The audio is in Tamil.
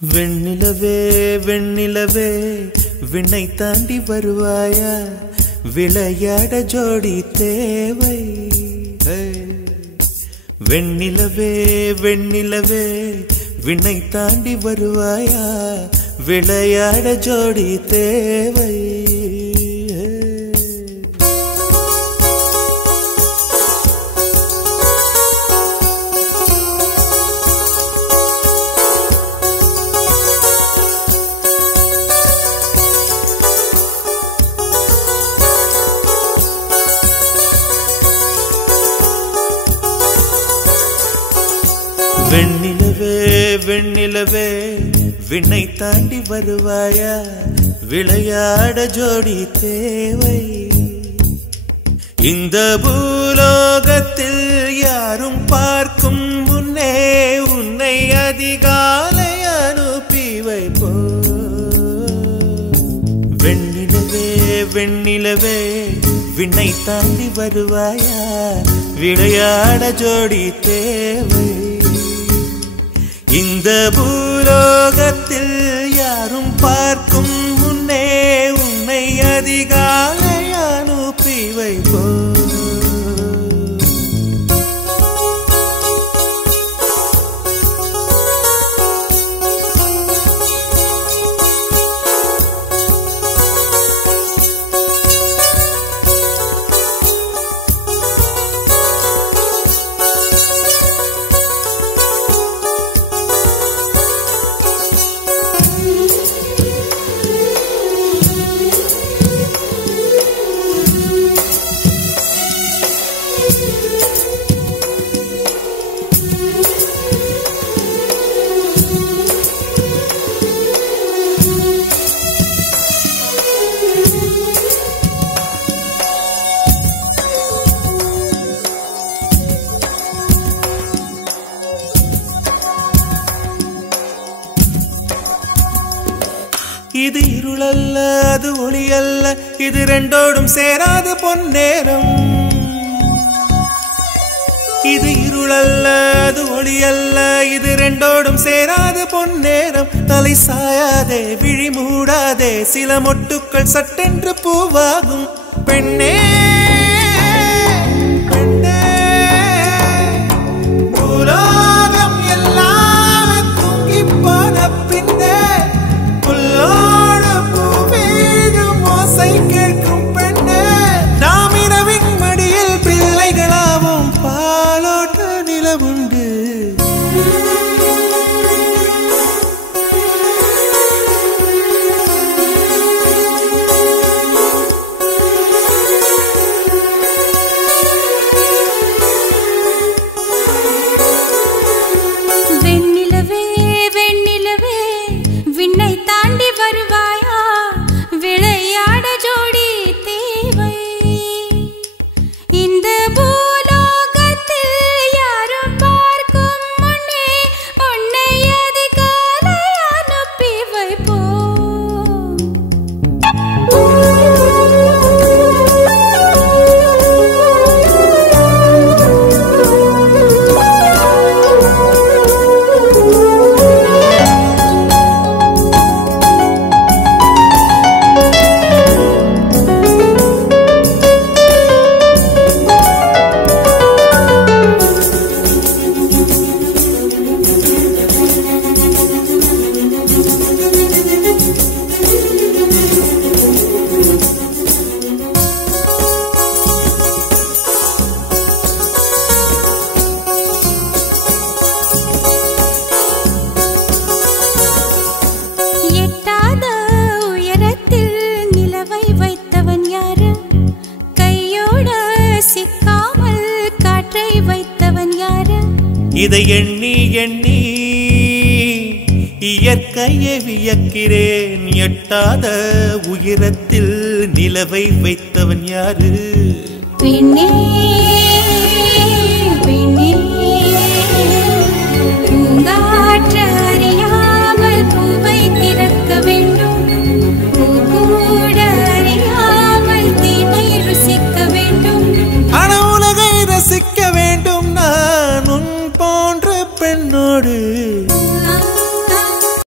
வெண்ணிலவே வெண்ணிலவே விண்ணை தாண்டி வருவாயா, விளையாட ஜோடி தேவை. வெண்ணிலவே வெண்ணிலவே விண்ணை தாண்டி வருவாயா, விளையாட ஜோடி தேவை. வெண்ணிலவே வெண்ணிலவே விண்ணை தாண்டி வருவாயா, விளையாட ஜோடி தேவை. இந்த பூலோகத்தில் யாரும் பார்க்கும் முன்னே உன்னை அதிகாலை அனுப்பி வைப்போ. வெண்ணிலவே வெண்ணிலவே விண்ணை தாண்டி வருவாயா, விளையாட ஜோடி தேவை. இந்த பூலோகத்தில் யாரும் பார்க்கும் முன்னே உன்னை அதிகாலை அனுப்பி வைப்போ. இது இருளல்ல அது ஒளி அல்ல, இது ரெண்டோடும் சேராது பொன்னேரம். இது இருளல்ல அது ஒளி அல்ல, இது ரெண்டோடும் சேராது பொன்னேரம். தலை சாயாதே விழி மூடாதே, சில மொட்டுக்கள் சட்டென்று பூவாகும். பெண்ணே பெண்ணே பூலோகம் எல்லாம் தூங்கி போன பின்னே புல்லோடு பூவீழும் ஓசை கேட்கும் பெண்ணே. நாம் இரவின் மடியில் பிள்ளைகளாவும் பாலோட்ட நிலவுண்டு. வெண்ணிலவே வெண்ணிலவே விண்ணை தாண்டி வருவாயா, விளையாட ஜோடி தேவை. இந்த பூலோகத்தில் யாரும் பார்க்கும் முன்னே உன்னை அதிகாலை அனுப்பி வைப்போ. எட்டாத உயரத்தில் நிலவை வைத்தவன் யாரு, கையோட சிக்காமல் காற்றை வைத்தவன் யாரு. இதை எண்ணி எண்ணி இயற்கையை வியக்கிறேன். எட்டாத உயரத்தில் நிலவை வைத்தவன் யாரு. பெண்ணே